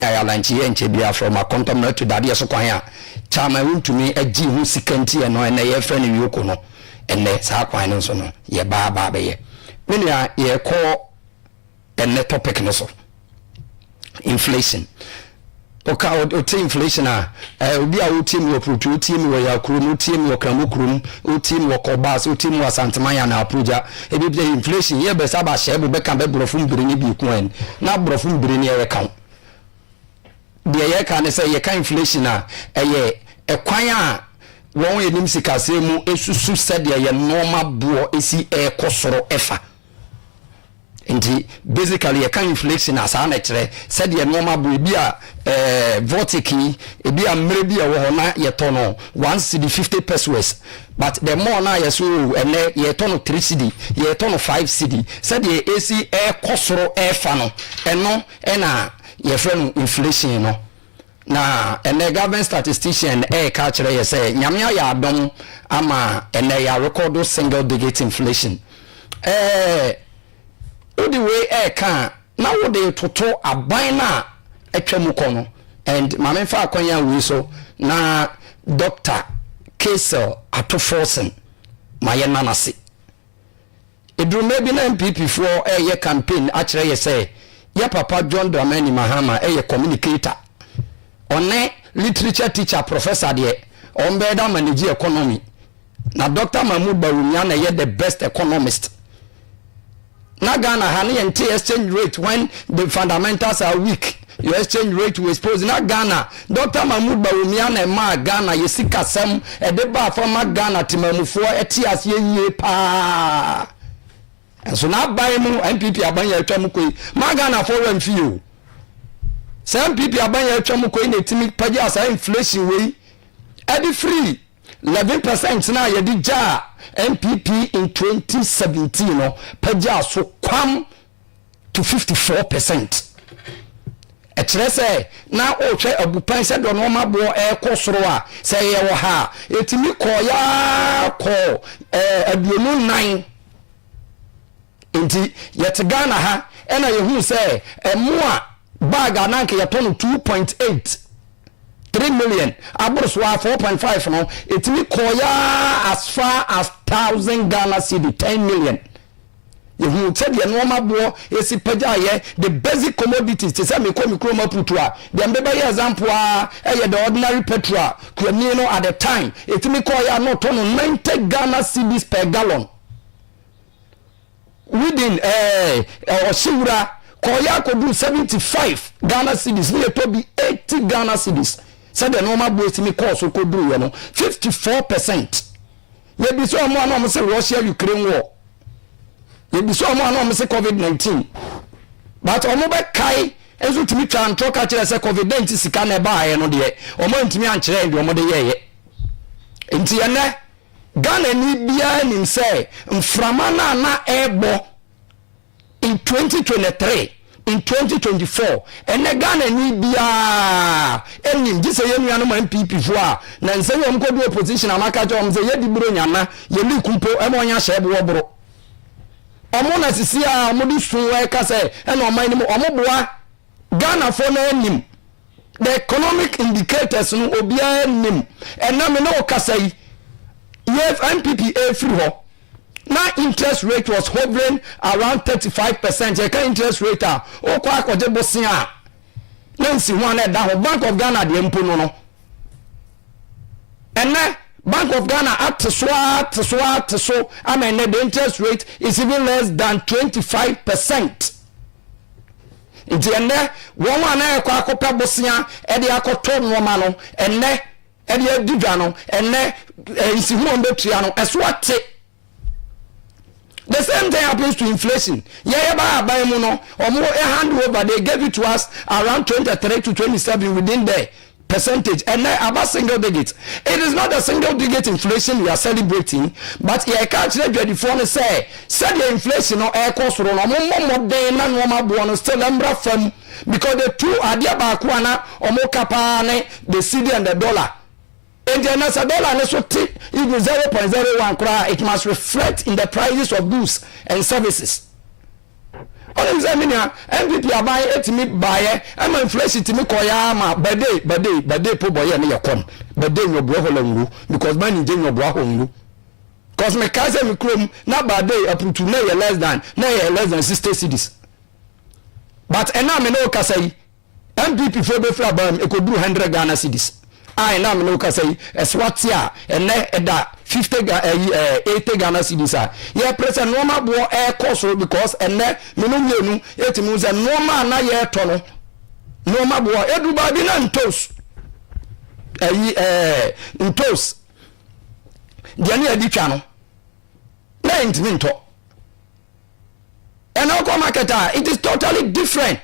ya lanchi enche bia from a contaminate to daddy so kwan ya chama wuntumi agi hu sikanti no ene ye friend wi oko no ene sa kwan no so no ye ba be ye menia ye ko ene topic no so inflation oka o inflation obi a team wo produce team wo ya kuru team wo kramu kuru team wo kobas team wo asantemanya na aproja ebi inflation ye be saba shebe be kan be brofum birini bi ku en na brofum birini ye kan de ye kan say ye kan inflation eye ekwan a won ye nim sikase mu esusu sede ye normal buo esi ekosoro efa nti basically ye kan inflation asa na kire said ye normal buo bi a vortici e bi a mre bi a wo ho na ye tono 1 cedi 50 pesos but the more na ye so ene ye tono 3 cedi ye tono 5 cedi said ye esi ekosoro efa no eno ena ye friend inflation no na ene government statistician ka kire ye say nyamya ya adom ama ene ya record single digit inflation the way can now what they toto aban na etwam kono and mama fa akwanya wi so na Dr. Kayaso atoforsen maye nanase edru maybe na MPP for ye campaign akire ye say ya papa John Dramani Mahama ye communicator one literature teacher professor de on be da manage economy na Dr. Mahmoud Bawumia na ye the best economist na Ghana hani exchange rate when the fundamentals are weak your exchange rate will expose na Ghana Dr. Mahmoud Bawumia na ma Ghana yesika sem e de ba from Ghana timamufo etias ye pa so na buy mu MPP abanya atwam koi ma Ghana for wan fio some MPP abanya atwam koi na timi pagi asa inflation we edi free 11% na ye di ja MPP in 2017 no pagya so kwam to 54%. E kire say na o hwe abupan se do no mabo e kosoro a say ye wo ha etimi koya ko aduonu 9 enti yet Ghana ha ena ye hu say emu a bag ananke ye tono 2.8 3 million abroswa 4.5 no etimi koya as far as 1,000 Ghana cedi 10 million you said the normal bo esi paja ye the basic commodities te say me ko mikroma putua the mbeba ye example the ordinary petrol no at the time etimi koya no tono 90 Ghana cedis per gallon within Oshiwura koya ko do 75 Ghana cedis we to be 80 Ghana cedis said the normal boys me course ko do you know 54%. Ye bi so mo na say Russia Ukraine war. Ye bi so mo na say COVID-19. But omo be kai enzo timi twa ntro ka kire say COVID-19 sika na ba aye no de omo ntimi ankire ndi omo de ye. Enti ye ne Ghana ni bia nim say mframa na ebo in 2023 in 2024 and Ghana ni bia enim gise ye nua no MPP fo a na nse yom ko do opposition amaka jo mze ye diburo nyana ye likumpo emonya hye bo boro omo na sisi a mo di sun we ka say e na oman ni mo omo boa Ghana fo na enim the economic indicators no obia enim and na me no ka say ye MPP e free ho. Now interest rate was hovering around 35%. You can interest rate o kwa ko je bosia. Nancy one da Bank of Ghana de mpo no. And now Bank of Ghana at so I mean the interest rate is even less than 25%. Iti ene one na kwa akopɛ bosia e de akoto no ma no ene e de adudwa no ene nsi hu on betua no eso ate. The same thing happens to inflation. Buy no, hand over, they gave it to us around 23 to 27 within the percentage. And now about single digit. It is not a single digit inflation we are celebrating, but I can't let you the say the inflation or air cost run still embra from because the two are there bakwana or more kapane, the cedi and the dollar. And then as a dollar so even 0.01 it must reflect in the prices of goods and services. Only Zaminia, MVP abai etimi baye, I'm inflation to me koya ma bade po boy and your con, but then your brother because man in your brother. Cause me kaze me krom na bade up to less than 60 cities. But and now me no kasai MPP for be flabam e ko do 100 Ghana cedis. I now me no kasai eswatia and eda 50 80 Ghana cedis a. Ye present normal bo air cost because and me no mienu etimu ze normal na ye to no. Normal bo edu ba bi na ntos. Ntos. Diani editwa no. Na intimi nto. And our market, it is totally different.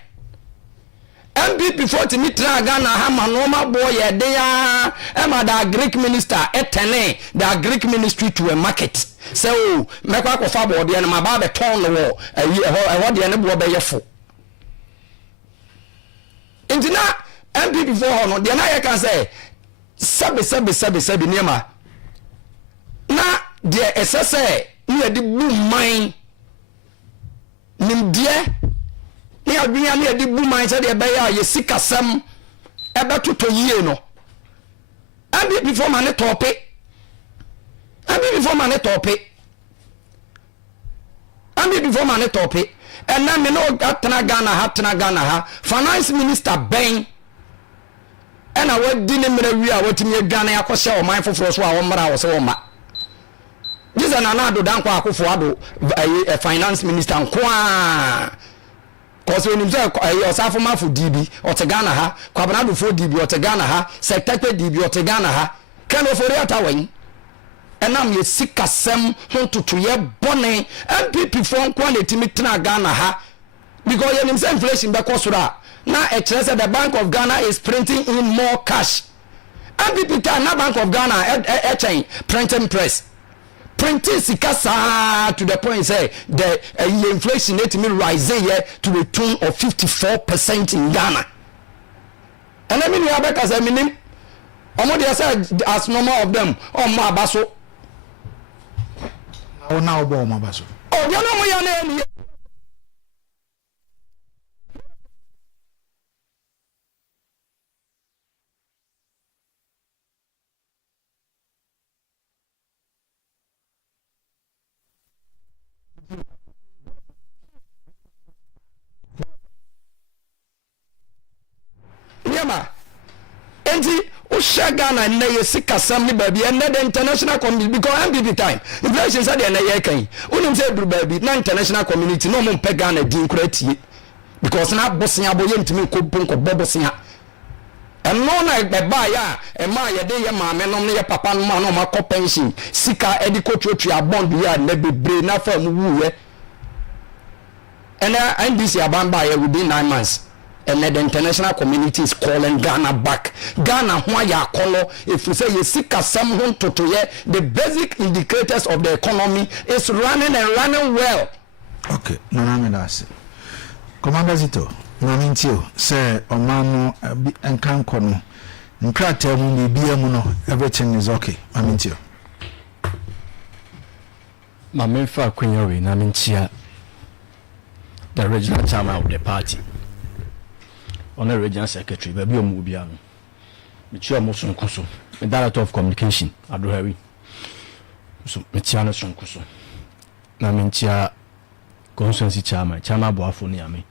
MB before to meet Ghana, Hama, normal boy, they are the Greek minister, etene, the Greek ministry to a market. So, make up of our body and my barber torn the wall, what the enemy will be your fool. Into that, MB before, the I can say, Sabi, Nema. Now, the SSA, near the boom mine. Nimdie ni adwenya na de bu man se de be ya ye sikasem ebe toto yie no abi before man tope and na me no atena Ghana ha finance minister ben and I would di ne mra wi a watimi Ghana yakose o man foforo so a wo mra wo se wo ma this an anado dan kwa akofo ado a finance minister kwa cause when him say osafo ma for DB or te Ghana ha kwabanado for DB or te Ghana ha secretary DB or te Ghana ha kan ofori atawen enam ye sikasem hontoto ye bone MPP for kwa na timi tena Ghana ha because him say inflation be kosura na e kire say the Bank of Ghana is printing in more cash MPP ta na Bank of Ghana chain printing press printing sikasa to the point say the inflation rate may rise here to a tune of 54% in Ghana. And I mean we are back as a minimum. Omo dey say as normal of them on ma baso. Oh now bo ma baso. Oh you know me ya na Enti o Ghana na ye sikasam ni baby and the international community because MPP time inflation said na ye kan unim say bru baby na international community no mo pe Ghana din kura tie because na bosia boye ntimi ko ponko bobosia and no na be ba ya e ma ye de ye ma me no ye papa no ma no ma ko pension sika ediko twetwa bond ya na bebre na fa mu wuwe and NDC abamba ye within 9 months. And the international community is calling Ghana back. Ghana, why ya call if you say you seek a someone to the basic indicators of the economy is running and running well. Okay, no, that's it. Commander Zito, no, say, Omano, and Kankono, and Krater, everything is okay. My main for Queen Namintia, the regional chairman of the party. On a regional secretary, baby Mubiano. Michio Moson Kuso, a director of communication, Adohari. So, Michiano Sonkuso. Namintia constituency chairman, Chama Boafoniami.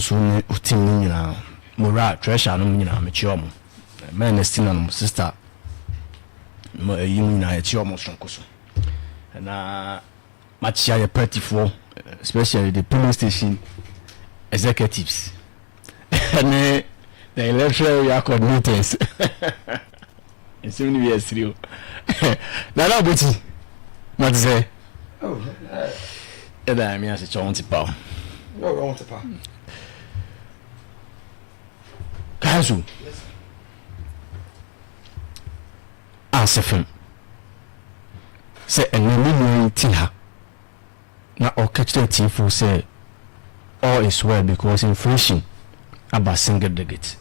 So, Utimina, Mura, Treasure, Nomina, Michiomo. Menestina, sister, Yumina, Chiomo Sonkuso. And Machia pretty for, especially the police station executives. And the electoral coordinators. In 7 years, through. Now, Betty, what say? Oh, I mean, as a chance power. No, I want to power. Kayaso. Asafin. Say, and no Tiha. Now, or catch the team for say, all is well because inflation. About single digit.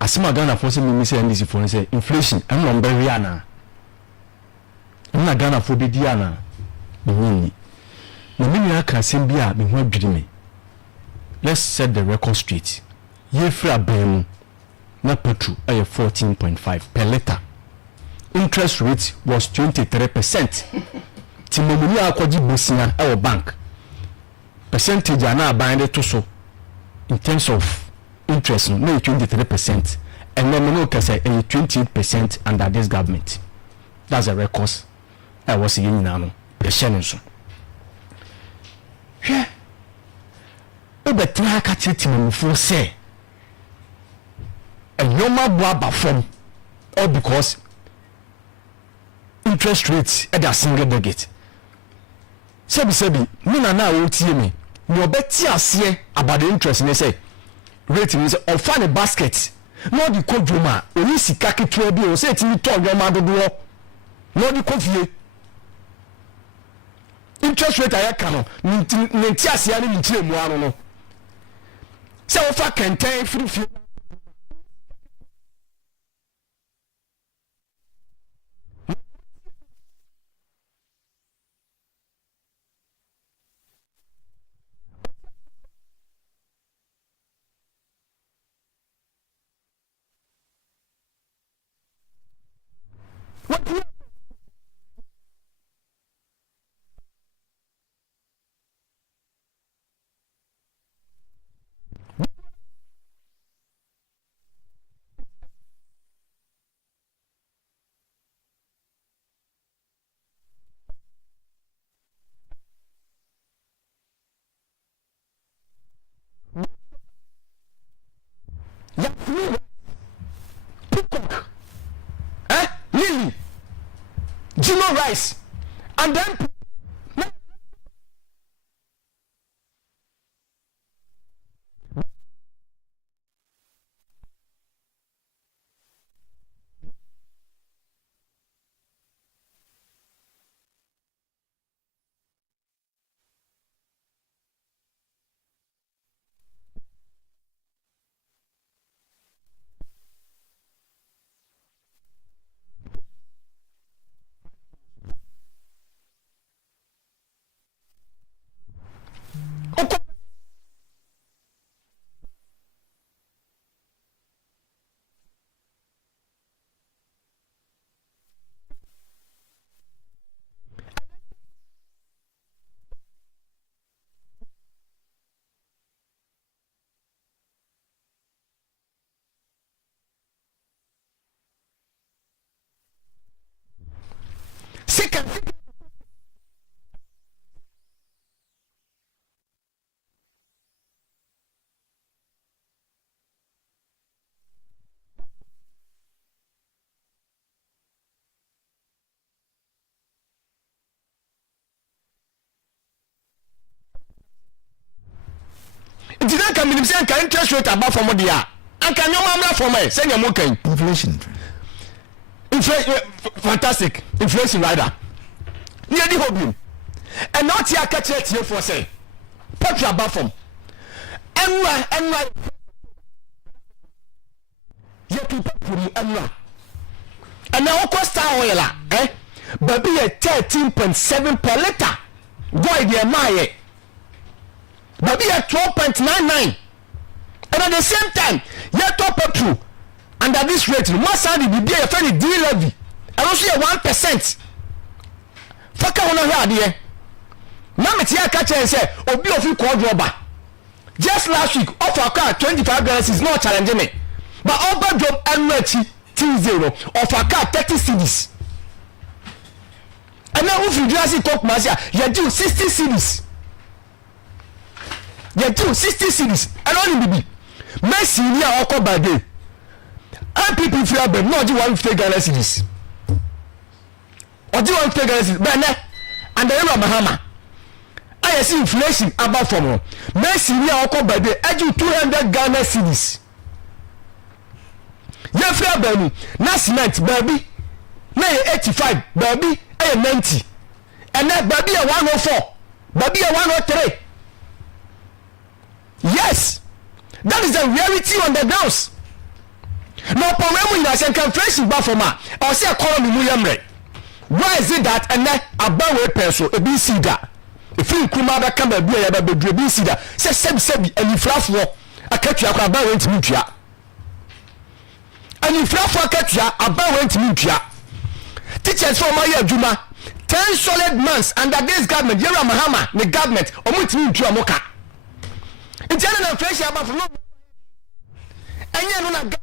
As my Ghana for some me say NDC for say inflation. I'm not Beriana. I'm not Ghana for Bidiana. na me nua ka asɛm bi a me ho adwiri me. Let's set the record straight. Ye fra bam na petrol ay 14.5 per liter. Interest rate was 23%. Timomuni akwaji bosia our bank. Percentage ana bind to so in terms of interest no 23% and then no can say 28% under this government. That's a record I was saying now the channel so. Yeah. Obetra ka timomufo say and your mabwa from all because interest rates at a single digit. Sebi me na wo tie me no beti ase about the interest and say rate is of funny basket no di kodwoma oni sika ketua bi o say timi to odwoma dodo no di kofie interest rate ayaka no nti ase ya ni nkyire mu ano no say wo fa kenten free Lily, Jimo rice, and then second didn't come in say can interest rate above from dia and can your mama from me say you can inflation fantastic inflation rider near the hobby and not here catch it here for say petrol above from and you people put and now cost oil baby 13.7 per liter boy dear my baby at 12.99 and at the same time you top petrol under this rate must have be a fairly deal levy and also 1%. Faka on a radio. Namatia catch and say, Obi of you called robber. Just last week, offer car $25 is not challenging me. But over job and 0 offer car 30 cedis. And now if you just talk Masia, you do 60 cedis. You do 60 cedis. And only baby. Messi near Oko by day. And people fear them, not you want to take Ghana cedis. Or do you want to take Ghana cedis? And the name of Bahama. I see inflation about from her. Messi near Oko by day. I do 200 Ghana cedis. You fear baby. Na cement, baby. Na 85, baby. 90. And that baby a 104. Baby a 103. Yes. That is the reality on the grounds. Now, when we are saying inflation back from her, I say economy mu yamre. Why is it that and then about a peso a BC that If you come out, come and be a baby, see that. Say, and you flash war. I catch you about went to meet you. And you flash for catch you about went to meet you. Teachers from my Juma 10 solid months under this government. You're a Mahama, the government, or with me to a mocha. In general, fresh about no. And you're not.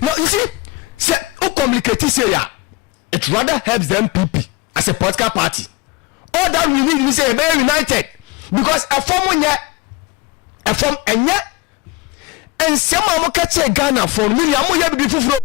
Now you see, say who communicate say ya, it rather helps the MPP as a political party. All that we need is say very united because a form and some am catch Ghana for me am here be fufu.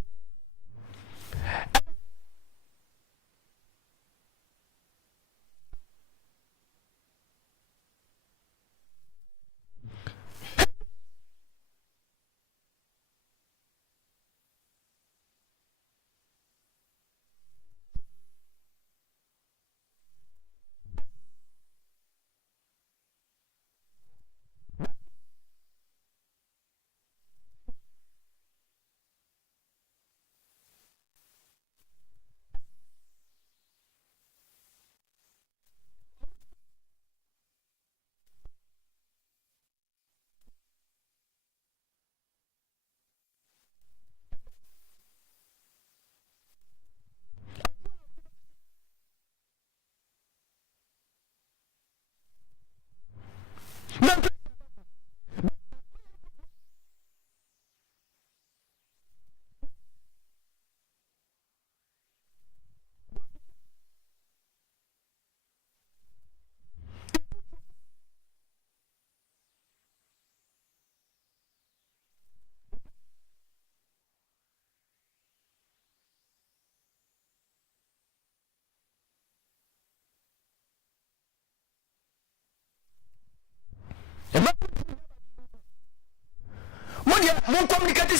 Mon communicateur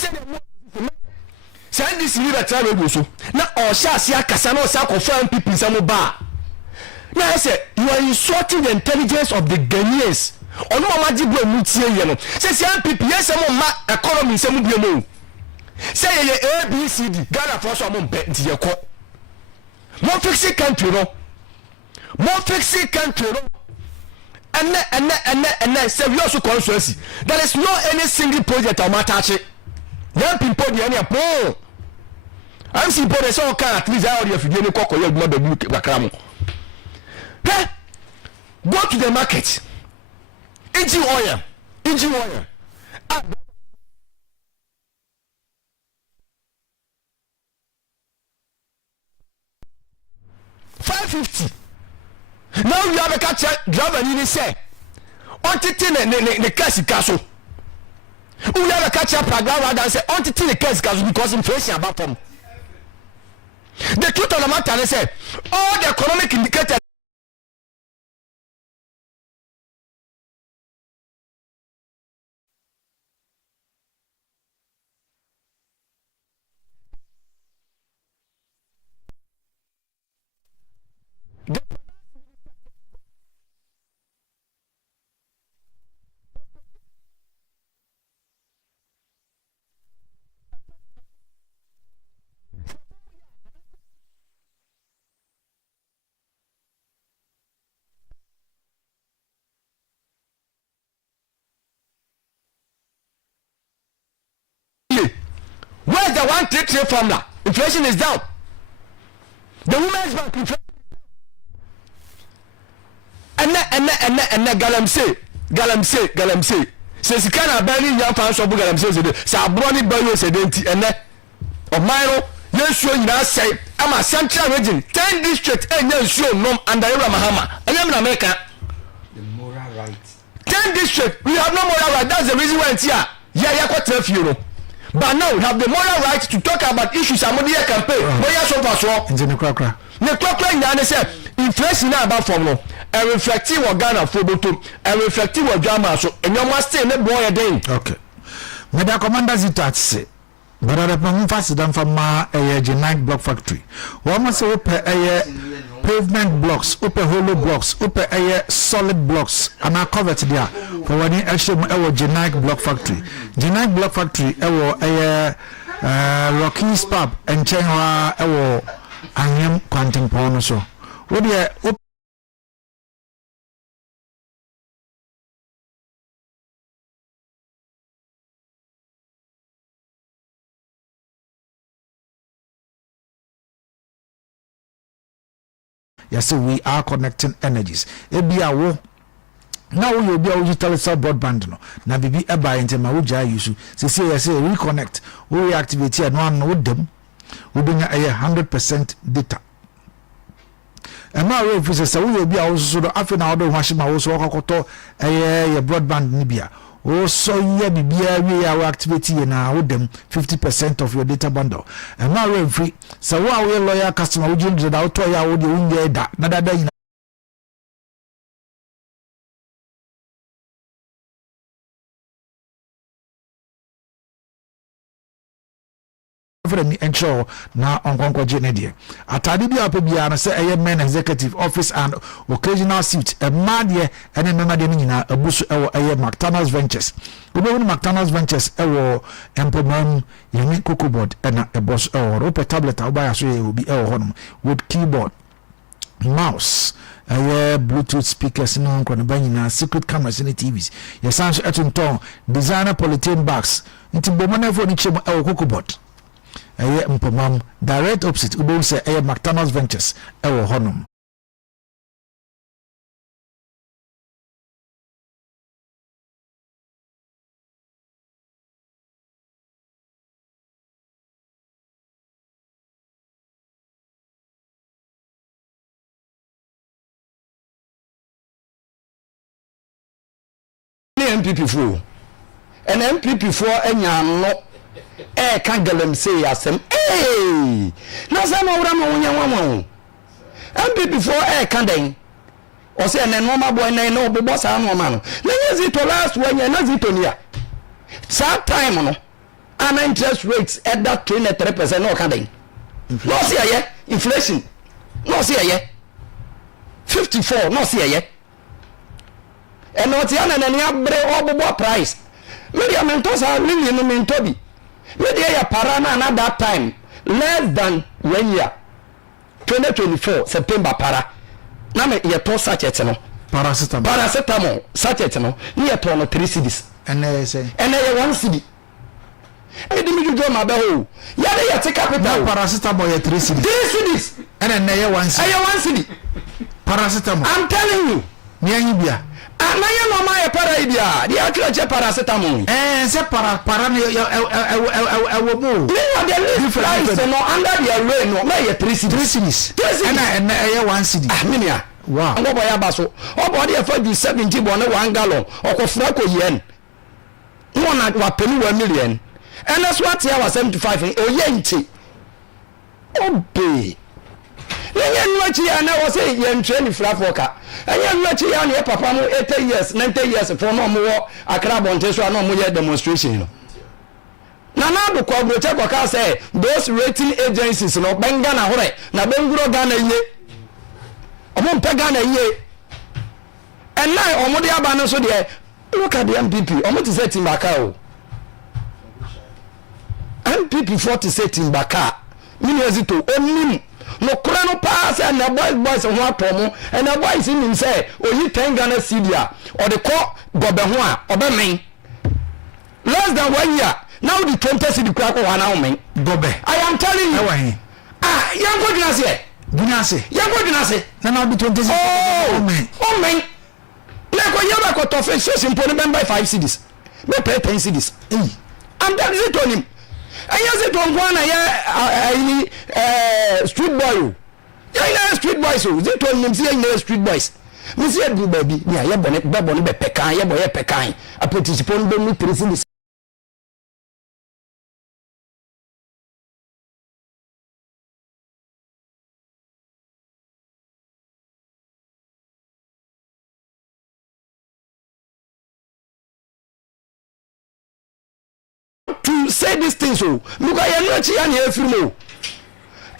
send this leader try to so na or sha sia kasa na o sa confirm people say mo ba na I say you are insulting the intelligence of the Ghanaians ono mama jibo mu tie ye no say people yes mo ma economy say mo bi mo say ye ABCD Ghana for so mo be ti ye ko mo fix country no and say we also constituency. There is no any single project or matter. Young people, the any apple. I'm seeing people so can at least I already have you cocoa, you mother blue cram. Go to the market. Engine oil. $550. Now you have a catch driver and you say, on the Kayaso. We have a catch up program and say, on the Kayaso because inflation about them. The truth of the matter is, all the economic indicators. the 133 formula. Inflation is down. The Women's Bank inflation. And galamsey. Says Kana Bani Yan Fanso Galamsey. Sabroni Bayo said, and Omiro, yes, you now say, I'm a central region, 10 districts, and yes, show no under Mahama. I am in America. The moral right. 10 districts, we have no moral right. That's the reason why it's here. Yeah, quite a few. But now we have the moral right to talk about issues and money campaign. But yes, so far, so. In the cracker. The clock line, they say, inflation now about formula. And reflective what Ghana for to and reflective what drama. So, and you must stay in the boy again. Okay. Meda Commander Zitatse. But I don't fast them from a generic block factory. One must open a pavement blocks, open hollow blocks, open a solid blocks, and I covered there for one actual generic block factory. Generic block factory, a Rocky Spab and Chenwa, I am quantum porno. So, what do you yes, we are connecting energies. Abia wo now we be a digital cell broadband no. Na bibi eba ente ma wuja yusu. Say yes, reconnect. We reactivate here no no dem. We bring a 100% data. And now we say we be a so after na do hwashima wo so kokoto your broadband ni bia. Oh, so yeah, we are activity na with them 50% of your data bundle. And now we're free. So we are loyal customer. We do the auto ya with the that. Nada da ensure na onkonko jenedie atade bia pa bia na say eye men executive office and occasional suit e madie ene memade ni nyina abusu ewo eye McDonald's Ventures obo McDonald's Ventures ewo empomam yemi cocoa board ena e boss ewo rope tablet oba so ye obi ewo honom with keyboard mouse Bluetooth speakers no nko ne banyina secret cameras in the TVs yesanso etonton designer polythene bags nti bomana fo ni chemo ewo cocoa board mpomam direct opposite ubon say McDonald's Ventures ewo honum MPP for an MPP for no can't get them say asem na say ma wura ma wonya wama MPP for can den o say na normal boy na no bobo sa no ma no na yezi to last one na zitonia sa time no an interest rates at that 23% no can den no see ye inflation no see ye 54 no see ye and what yana na ni abre obobo price media mentosa lili no mentobi media ya parana na that time less than 1 year 2024 September para na me ye to sachet no paracetamol sachet no ni ye to no 3 cedis ene say ene ye 1 cedi e di mi jo ma be ho ya le ye take capital paracetamol ye 3 cedis ene ye 1 cedi ye 1 cedi paracetamol I'm telling you ni anyi bia na ye no ma ye para ibia di akira che paracetamol se para no ewo mo me wa the difference no under the rain no me ye 3 cedis ene ye 1 cedi minia wow ngo boya baso obo de fa 70 bo ne 1 gallon okofra ko yen no na wa pelu 1 million ene so atia wa 75 oye nti obe yenye nwachi ya na wo say yen train frafoka enye nwachi ya na papa mo 80 years 90 years for no mo akra bonte so na mo ye demonstration no na do ko broche ko ka say those rating agencies no benga na hore na benguro Ghana ye omo mpe Ghana ye and now omo de aba no so de look at the MPP omo ti say Timbaka o MPP 40 say Timbaka mini ezito onim no kura no pass and the boys ho atomo and the boys him say oyi 10 Ghana cedi or the call gobe ho a obe men less than 1 year now the 20 cedi kura ko wana women gobe I am telling you yanko dinase yanko dinase na now the 20 cedi women na ko yaba ko to fe so simple ni buy 5 cedis be pay 10 cedis and that is it on him anya se to ngwana ya street boy ya street boys so they told him say ya street boys me say do baby ya bone be pekan ya boy pekan a participant be me 3 cedis to say these things so look I am not here near film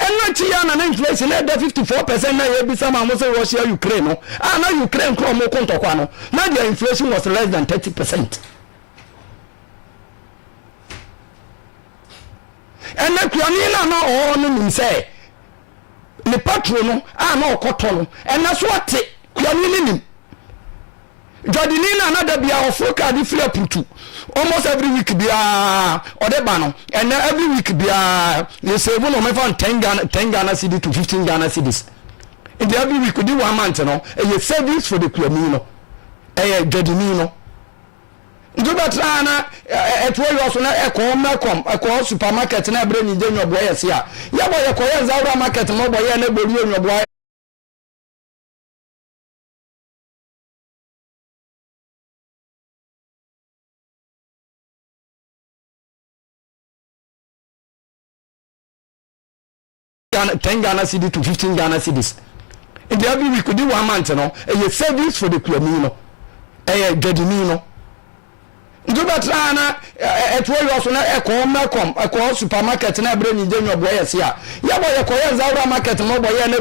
and not here and inflation at 54% na you be some almost Russia Ukraine no now Ukraine come more kontokwa now their inflation was less than 30% and na kuani na all no say the patron no na okoto no and that's what kuani nim Jodinina another be our foka di free putu almost every week be or the bano and every week be you say one of 10 Ghana cedi to 15 Ghana cedis in the every week we do 1 month no a service for the Kuamino Jodinino do that na at where you also na e supermarket na bre ni jenyo boy yes ya boy ko ya zaura market no boy na bori onyo boy $10 Ghana cedi to 15 Ghana cedis. In the every week we do 1 month no a service for the Kuamino Jodinino do that na at where you also na e supermarket na bre ni jenyo boy yes ya boy ko ya zaura market no boy na